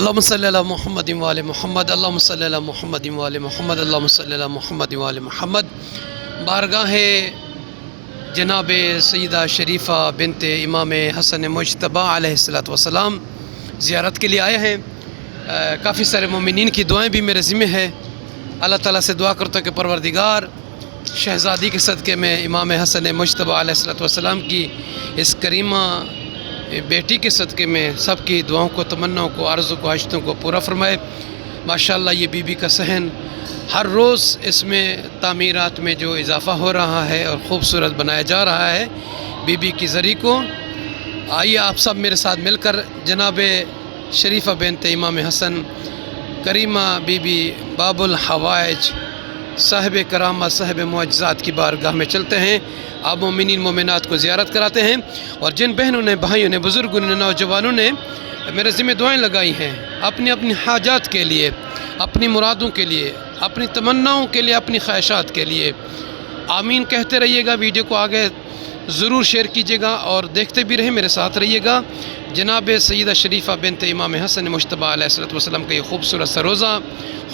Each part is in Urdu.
اللهم صل علی محمد و آل محمد، اللهم صل علی محمد و آل محمد، اللهم صل علی محمد و آل محمد۔ بارگاہ جناب سیدہ شریفہ بنت امام حسن مجتبیٰ علیہ السلام زیارت کے لیے آئے ہیں۔ کافی سارے مومنین کی دعائیں بھی میرے ذمہ ہے۔ اللہ تعالیٰ سے دعا کرتا ہوں کہ پروردگار شہزادی کے صدقے میں امام حسن مجتبیٰ علیہ السلام کی اس کریمہ بیٹی کے صدقے میں سب کی دعاؤں کو، تمناؤں کو، عرضوں کو، حاجتوں کو پورا فرمائے۔ ماشاءاللہ یہ بی بی کا صحن ہر روز اس میں تعمیرات میں جو اضافہ ہو رہا ہے اور خوبصورت بنایا جا رہا ہے بی بی کی زری کو۔ آئیے آپ سب میرے ساتھ مل کر جناب شریفہ بنت امام حسن کریمہ بی بی باب الحوائج صاحب کرامہ صاحب معجزات کی بارگاہ میں چلتے ہیں۔ آپ مومنین مومنات کو زیارت کراتے ہیں، اور جن بہنوں نے، بھائیوں نے، بزرگوں نے، نوجوانوں نے میرے ذمہ دعائیں لگائی ہیں اپنی اپنی حاجات کے لیے، اپنی مرادوں کے لیے، اپنی تمناؤں کے لیے، اپنی خواہشات کے لیے، آمین کہتے رہیے گا۔ ویڈیو کو آگے ضرور شیئر کیجیے گا اور دیکھتے بھی رہیں، میرے ساتھ رہیے گا۔ جناب سیدہ شریفہ بنت امام حسن مجتبیٰ علیہ السلام کا یہ خوبصورت سا روزہ،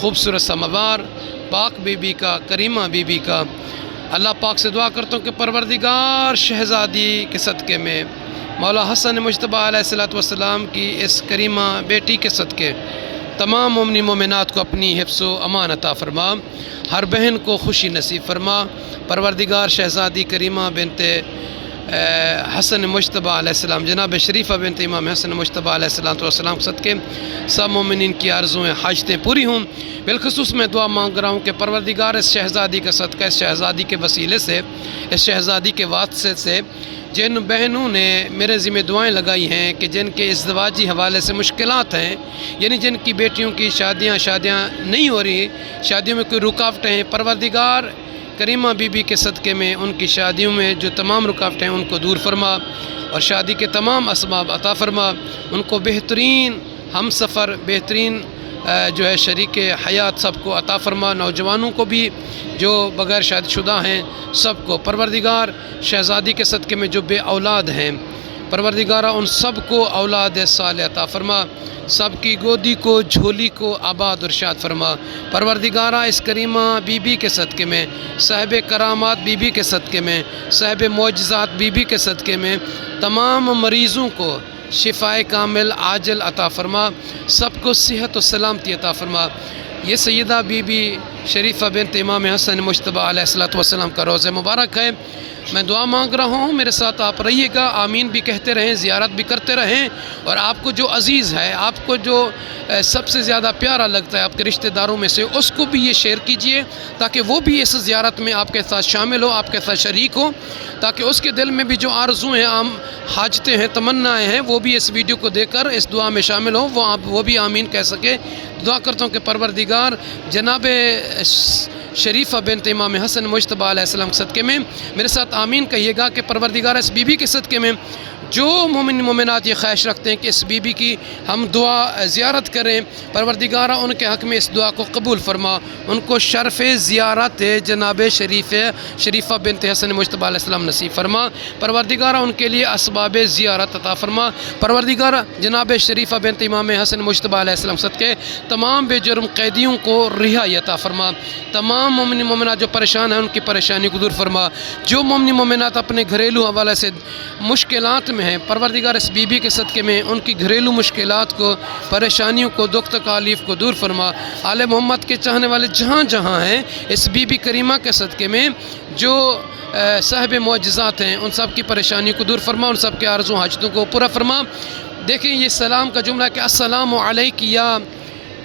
خوبصورت سا مبار، پاک بی بی کا، کریمہ بی بی کا، اللہ پاک سے دعا کرتا ہوں کہ پروردگار شہزادی کے صدقے میں، مولا حسن مجتبیٰ علیہ السلام کی اس کریمہ بیٹی کے صدقے تمام مومنین مومنات کو اپنی حفظ و امان عطا فرما، ہر بہن کو خوشی نصیب فرما۔ پروردگار شہزادی کریمہ بنت حسن مجتبیٰ علیہ السلام، جناب شریفہ بنت امام حسن مجتبیٰ علیہ السلام کے صدقے سب مومنین کی عرضیں حاجتیں پوری ہوں۔ بالخصوص میں دعا مانگ رہا ہوں کہ پروردگار اس شہزادی کا صدقہ، اس شہزادی کے وسیلے سے، اس شہزادی کے واسطے سے جن بہنوں نے میرے ذمہ دعائیں لگائی ہیں کہ جن کے ازدواجی حوالے سے مشکلات ہیں، یعنی جن کی بیٹیوں کی شادیاں نہیں ہو رہی، شادیوں میں کوئی رکاوٹیں ہیں، پروردگار کریمہ بی بی کے صدقے میں ان کی شادیوں میں جو تمام رکاوٹیں ہیں ان کو دور فرما، اور شادی کے تمام اسباب عطا فرما، ان کو بہترین ہم سفر، بہترین جو ہے شریک حیات سب کو عطا فرما، نوجوانوں کو بھی جو بغیر شادی شدہ ہیں سب کو۔ پروردگار شہزادی کے صدقے میں جو بے اولاد ہیں، پروردگارہ ان سب کو اولاد صالح عطا فرما، سب کی گودی کو، جھولی کو آباد و ارشاد فرما۔ پروردگارہ اس کریمہ بی بی کے صدقے میں، صاحب کرامات بی بی کے صدقے میں، صاحب معجزات بی بی کے صدقے میں تمام مریضوں کو شفائے کامل عاجل عطا فرما، سب کو صحت و سلامتی عطا فرما۔ یہ سیدہ بی بی شریفہ بنت امام حسن مجتبیٰ علیہ السلام کا روزہ مبارک ہے۔ میں دعا مانگ رہا ہوں، میرے ساتھ آپ رہیے گا، آمین بھی کہتے رہیں، زیارت بھی کرتے رہیں، اور آپ کو جو عزیز ہے، آپ کو جو سب سے زیادہ پیارا لگتا ہے آپ کے رشتہ داروں میں سے، اس کو بھی یہ شیئر کیجئے تاکہ وہ بھی اس زیارت میں آپ کے ساتھ شامل ہو، آپ کے ساتھ شریک ہو، تاکہ اس کے دل میں بھی جو آرزویں ہیں، عام حاجتیں ہیں، تمنائیں ہیں، وہ بھی اس ویڈیو کو دیکھ کر اس دعا میں شامل ہوں، وہ بھی آمین کہہ سکے۔ دعا کرتا ہوں کہ پروردگار جناب شریفہ بنت امام حسن مجتبیٰ علیہ السلام کے صدقے میں میرے ساتھ آمین کہیے گا کہ پروردگار اس بی بی کے صدقے میں جو مومن مومنات یہ خواہش رکھتے ہیں کہ اس بی بی کی ہم دعا زیارت کریں، پروردگارہ ان کے حق میں اس دعا کو قبول فرما، ان کو شرف زیارت جناب شریفہ بنت حسن مجتبیٰ علیہ السلام نصیب فرما۔ پروردگارہ ان کے لیے اسباب زیارت عطا فرما۔ پروردگارہ جناب شریفہ بنت امام حسن مجتبیٰ علیہ السلام صدقے تمام بے جرم قیدیوں کو رہائی عطا فرما، تمام مومن مومنات جو پریشان ہیں ان کی پریشانی کو دور فرما، جو مومن مومنات اپنے گھریلو حوالے سے مشکلات میں ہیں، پروردگار اس بی بی کے صدقے میں ان کی گھریلو مشکلات کو، پریشانیوں کو، دکھ تکالیف کو دور فرما۔ آل محمد کے چاہنے والے جہاں جہاں ہیں، اس بی بی کریمہ کے صدقے میں جو صاحب معجزات ہیں ان سب کی پریشانیوں کو دور فرما، ان سب کے عرضوں حاجتوں کو پورا فرما۔ دیکھیں یہ سلام کا جملہ کہ السلام علیک یا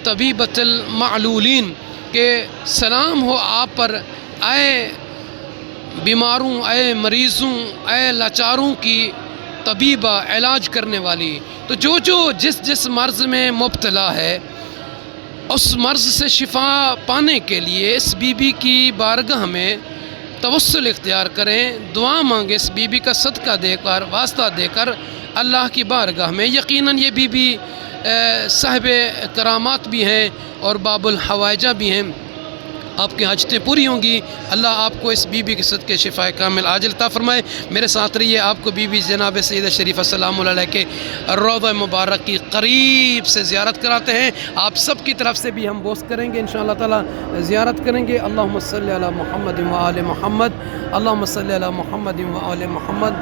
طبیبۃ المعلولین، کہ سلام ہو آپ پر اے بیماروں، اے مریضوں، اے لاچاروں کی طبیبہ، علاج کرنے والی۔ تو جو جس مرض میں مبتلا ہے اس مرض سے شفا پانے کے لیے اس بی بی کی بارگاہ میں توسل اختیار کریں، دعا مانگیں، اس بی بی کا صدقہ دے کر، واسطہ دے کر اللہ کی بارگاہ میں۔ یقیناً یہ بی بی صاحب کرامات بھی ہیں اور باب الحوائجہ بھی ہیں، آپ کی حاجتیں پوری ہوں گی۔ اللہ آپ کو اس بی بی کے صدقے شفاء کامل عاجل عطا فرمائے۔ میرے ساتھ رہیے، آپ کو بی بی جناب سیدہ شریفہ سلام اللہ علیہ کے روضہ مبارک کی قریب سے زیارت کراتے ہیں۔ آپ سب کی طرف سے بھی ہم بوس کریں گے، انشاءاللہ تعالی زیارت کریں گے۔ اللہم صلی علی محمد و آل محمد، اللہم صلی علی محمد و آل محمد،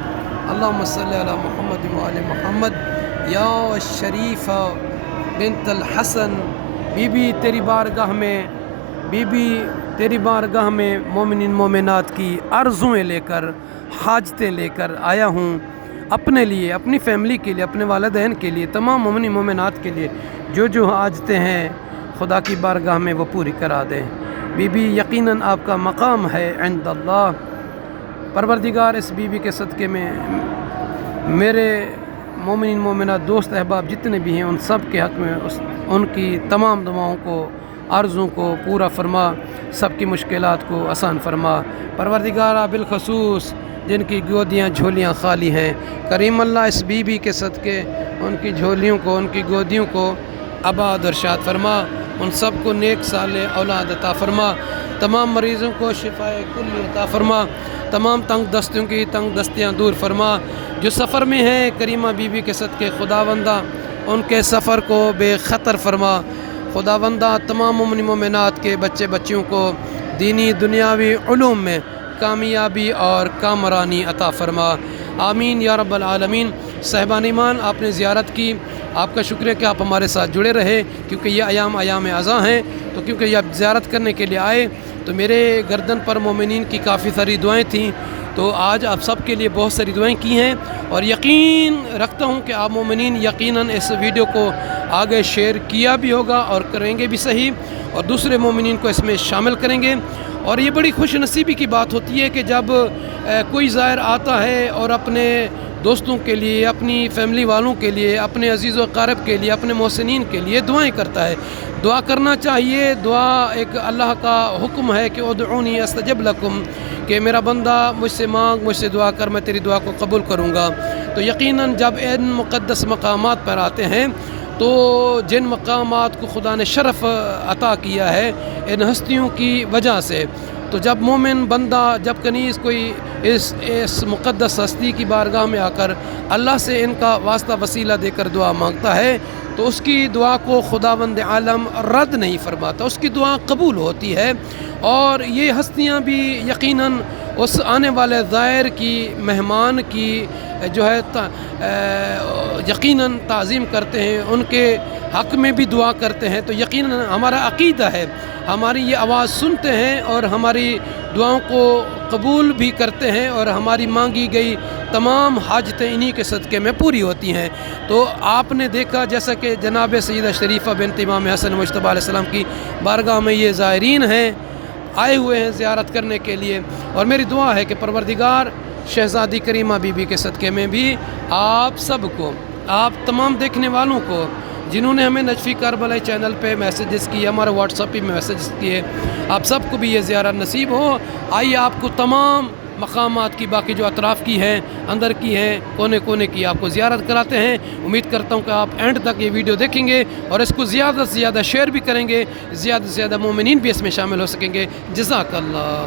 اللہم صلی علی محمد و آل محمد۔ یا شریفہ بنت الحسن، بی بی تیری بارگاہ میں، بی بی تیری بارگاہ میں مومنین مومنات کی عرضیں لے کر، حاجتیں لے کر آیا ہوں، اپنے لیے، اپنی فیملی کے لیے، اپنے والدین کے لیے، تمام مومنین مومنات کے لیے جو حاجتیں ہیں خدا کی بارگاہ میں وہ پوری کرا دیں۔ بی بی یقیناً آپ کا مقام ہے عند اللہ۔ پروردگار اس بی بی کے صدقے میں میرے مومنین مومنات دوست احباب جتنے بھی ہیں ان سب کے حق میں ان کی تمام دعاؤں کو، عرضوں کو پورا فرما، سب کی مشکلات کو آسان فرما۔ پروردگارہ بالخصوص جن کی گودیاں جھولیاں خالی ہیں، کریم اللہ اس بی بی کے صدقے ان کی جھولیوں کو، ان کی گودیوں کو آباد اور شاد فرما، ان سب کو نیک صالح اولاد عطا فرما، تمام مریضوں کو شفاء کلی عطا فرما، تمام تنگ دستیوں کی تنگ دستیاں دور فرما۔ جو سفر میں ہیں کریمہ بی بی کے صدقے خداوندہ ان کے سفر کو بے خطر فرما۔ خداوندہ تمام مومن مومنات کے بچے بچیوں کو دینی دنیاوی علوم میں کامیابی اور کامرانی عطا فرما، آمین یا رب العالمین۔ صاحبان ایمان، آپ نے زیارت کی، آپ کا شکریہ کہ آپ ہمارے ساتھ جڑے رہے، کیونکہ یہ ایام عزاں ہیں، تو کیونکہ یہ آپ زیارت کرنے کے لیے آئے تو میرے گردن پر مومنین کی کافی ساری دعائیں تھیں، تو آج آپ سب کے لیے بہت ساری دعائیں کی ہیں، اور یقین رکھتا ہوں کہ آپ مومنین یقیناً اس ویڈیو کو آگے شیئر کیا بھی ہوگا اور کریں گے بھی صحیح، اور دوسرے مومنین کو اس میں شامل کریں گے۔ اور یہ بڑی خوش نصیبی کی بات ہوتی ہے کہ جب کوئی زائر آتا ہے اور اپنے دوستوں کے لیے، اپنی فیملی والوں کے لیے، اپنے عزیز و اقارب کے لیے، اپنے محسنین کے لیے دعائیں کرتا ہے۔ دعا کرنا چاہیے، دعا ایک اللہ کا حکم ہے کہ ادعونی استجب لکم، کہ میرا بندہ مجھ سے مانگ، مجھ سے دعا کر، میں تیری دعا کو قبول کروں گا۔ تو یقیناً جب ان مقدس مقامات پر آتے ہیں تو جن مقامات کو خدا نے شرف عطا کیا ہے ان ہستیوں کی وجہ سے، تو جب مومن بندہ، جب کنیز کوئی اس مقدس ہستی کی بارگاہ میں آ کر اللہ سے ان کا واسطہ وسیلہ دے کر دعا مانگتا ہے تو اس کی دعا کو خداوند عالم رد نہیں فرماتا، اس کی دعا قبول ہوتی ہے۔ اور یہ ہستیاں بھی یقیناً اس آنے والے زائر کی، مہمان کی جو ہے یقیناً تعظیم کرتے ہیں، ان کے حق میں بھی دعا کرتے ہیں۔ تو یقیناً ہمارا عقیدہ ہے، ہماری یہ آواز سنتے ہیں اور ہماری دعاؤں کو قبول بھی کرتے ہیں، اور ہماری مانگی گئی تمام حاجتیں انہی کے صدقے میں پوری ہوتی ہیں۔ تو آپ نے دیکھا جیسا کہ جناب سیدہ شریفہ بنت امام حسن مجتبی علیہ السلام کی بارگاہ میں یہ زائرین ہیں، آئے ہوئے ہیں زیارت کرنے کے لیے، اور میری دعا ہے کہ پروردگار شہزادی کریمہ بی بی کے صدقے میں بھی آپ سب کو، آپ تمام دیکھنے والوں کو جنہوں نے ہمیں نجفی کربلا چینل پہ میسیجز کیے، ہمارے واٹس ایپ پہ میسیجز کیے، آپ سب کو بھی یہ زیارت نصیب ہو۔ آئیے آپ کو تمام مقامات کی، باقی جو اطراف کی ہیں، اندر کی ہیں، کونے کونے کی آپ کو زیارت کراتے ہیں۔ امید کرتا ہوں کہ آپ اینڈ تک یہ ویڈیو دیکھیں گے اور اس کو زیادہ سے زیادہ شیئر بھی کریں گے، زیادہ سے زیادہ مومنین بھی اس میں شامل ہو سکیں گے۔ جزاک اللہ۔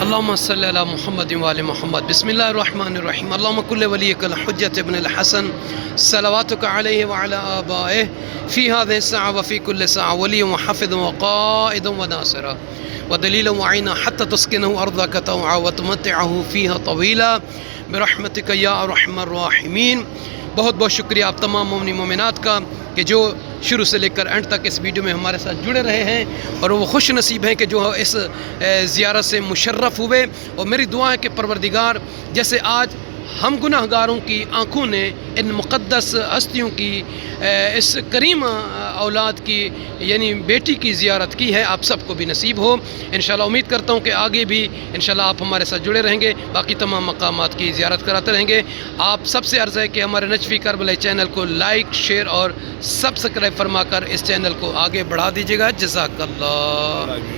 اللہم صلی علی محمد و آل محمد۔ بسم اللہ الرحمن الرحیم۔ اللہم کل ولیک الحجۃ ابن الحسن صلواتک علیہ وعلی آبائہ فی هذه الساعة وفی کل ساعة ولی وحفظ وقائد وناصرہ ودلیل وعینہ حتی تسکنہ ارضک طوعا وتمتعہ فیہا طویلا برحمتک یا ارحم الراحمین۔ بہت بہت شکریہ آپ تمام مومنین مومنات کا کہ جو شروع سے لے کر اینڈ تک اس ویڈیو میں ہمارے ساتھ جڑے رہے ہیں، اور وہ خوش نصیب ہیں کہ جو اس زیارت سے مشرف ہوئے۔ اور میری دعا ہے کہ پروردگار جیسے آج ہم گناہ گاروں کی آنکھوں نے ان مقدس ہستیوں کی اس کریم اولاد کی یعنی بیٹی کی زیارت کی ہے، آپ سب کو بھی نصیب ہو انشاءاللہ۔ امید کرتا ہوں کہ آگے بھی انشاءاللہ آپ ہمارے ساتھ جڑے رہیں گے، باقی تمام مقامات کی زیارت کراتے رہیں گے۔ آپ سب سے عرض ہے کہ ہمارے نجفی کربلا چینل کو لائک، شیئر اور سبسکرائب فرما کر اس چینل کو آگے بڑھا دیجیے گا۔ جزاک اللہ۔